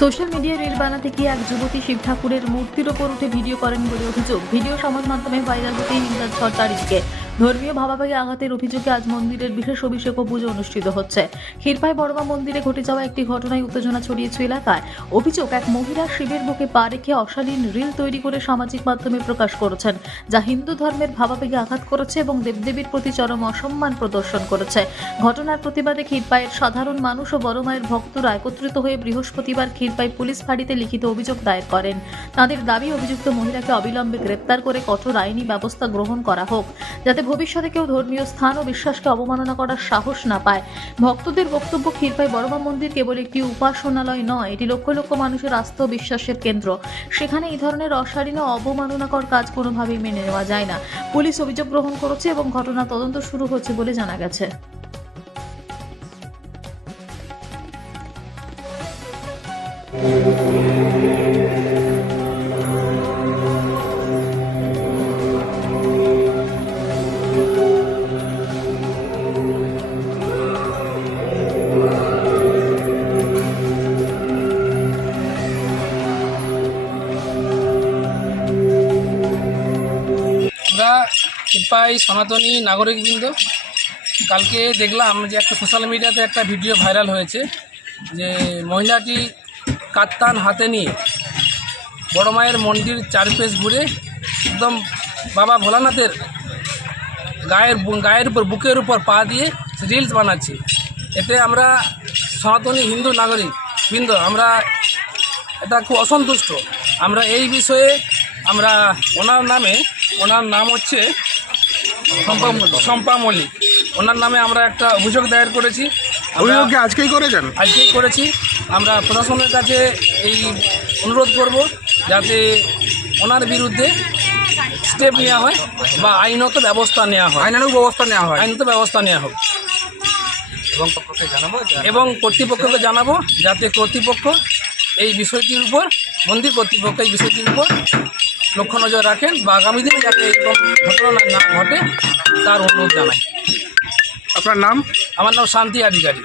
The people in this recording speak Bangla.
সোশ্যাল মিডিয়ায় রিল বানাতে গিয়ে এক যুবতী শিব ঠাকুরের মূর্তির ওপর উঠে ভিডিও করেন বলে অভিযোগ। ভিডিও সমাজ মাধ্যমে ভাইরাল হতেই নিন্দার ঝড় চারিদিকে। ধর্মীয় ভাবাবেগে আঘাতের অভিযোগে আজ মন্দিরের বিশেষ অভিষেক ও পুজো অনুষ্ঠিত হচ্ছে। ক্ষীরপাই বড়মা মন্দিরে ঘটে যাওয়া একটি ঘটনায় উত্তেজনা ছড়িয়েছে এলাকায়। অভিযোগ, এক মহিলা শিবের বুকে পা রেখে অশালীন রিল তৈরি করে সামাজিক মাধ্যমে প্রকাশ করেছেন, যা হিন্দু ধর্মের ভাবাবেগে আঘাত করেছে এবং দেবদেবীর প্রতি চরম অসম্মান প্রদর্শন করেছে। ঘটনার প্রতিবাদে ক্ষীরপাইয়ের সাধারণ মানুষ ও বড় মায়ের ভক্তরা একত্রিত হয়ে বৃহস্পতিবার ক্ষীরপাই পুলিশ ফাঁড়িতে লিখিত অভিযোগ দায়ের করেন। তাদের দাবি, অভিযুক্ত মহিলাকে অবিলম্বে গ্রেপ্তার করে কঠোর আইনি ব্যবস্থা গ্রহণ করা হোক, যাতে ভবিষ্যতে কেউ ধর্মীয় স্থান ও বিশ্বাসকে অবমাননা করার সাহস না পায়। ভক্তদের বক্তব্য, ক্ষীরপাই বড়মা মন্দির কেবল একটি উপাসনালয় নয়, এটি লক্ষ লক্ষ মানুষের আস্থা ও বিশ্বাসের কেন্দ্র। সেখানে এই ধরনের অশালীন ও অবমাননাকর কাজ কোনোভাবেই মেনে নেওয়া যায় না। পুলিশ অভিযোগ গ্রহণ করেছে এবং ঘটনা তদন্ত শুরু হচ্ছে বলে জানা গেছে। আমরা ক্ষীরপাই সনাতনী নাগরিকবৃন্দ কালকে দেখলাম যে একটা সোশ্যাল মিডিয়াতে একটা ভিডিও ভাইরাল হয়েছে, যে মহিলাটি কাত্তান হাতে নিয়ে বড় মায়ের মন্দির চারপেশ ঘুরে একদম বাবা ভোলানাথের গায়ের উপর বুকের উপর পা দিয়ে রিলস বানাচ্ছে। এতে আমরা সনাতনী হিন্দু নাগরিক বৃন্দ আমরা এটা খুব অসন্তুষ্ট। আমরা এই বিষয়ে আমরা ওনার নাম হচ্ছে শম্পা মল্লিক, ওনার নামে আমরা একটা অভিযোগ দায়ের করেছি। অভিযোগ কি আজকেই করেছেন? আজকেই করেছি। আমরা প্রশাসনের কাছে এই অনুরোধ করব যাতে ওনার বিরুদ্ধে স্টেপ নেওয়া হয় বা আইনত ব্যবস্থা নেওয়া হয়, আইনানুগ ব্যবস্থা নেওয়া হোক এবং কর্তৃপক্ষকে জানাবো যাতে কর্তৃপক্ষ এই বিষয়টির উপর মন্দির কর্তৃপক্ষ এই বিষয়টির উপর লক্ষ্য নজর রাখেন বা আগামী দিনে যাতে এরকম ঘটনা না ঘটে তার অনুরোধ জানাই। আপনার নাম? আমার নাম শান্তি অধিকারী।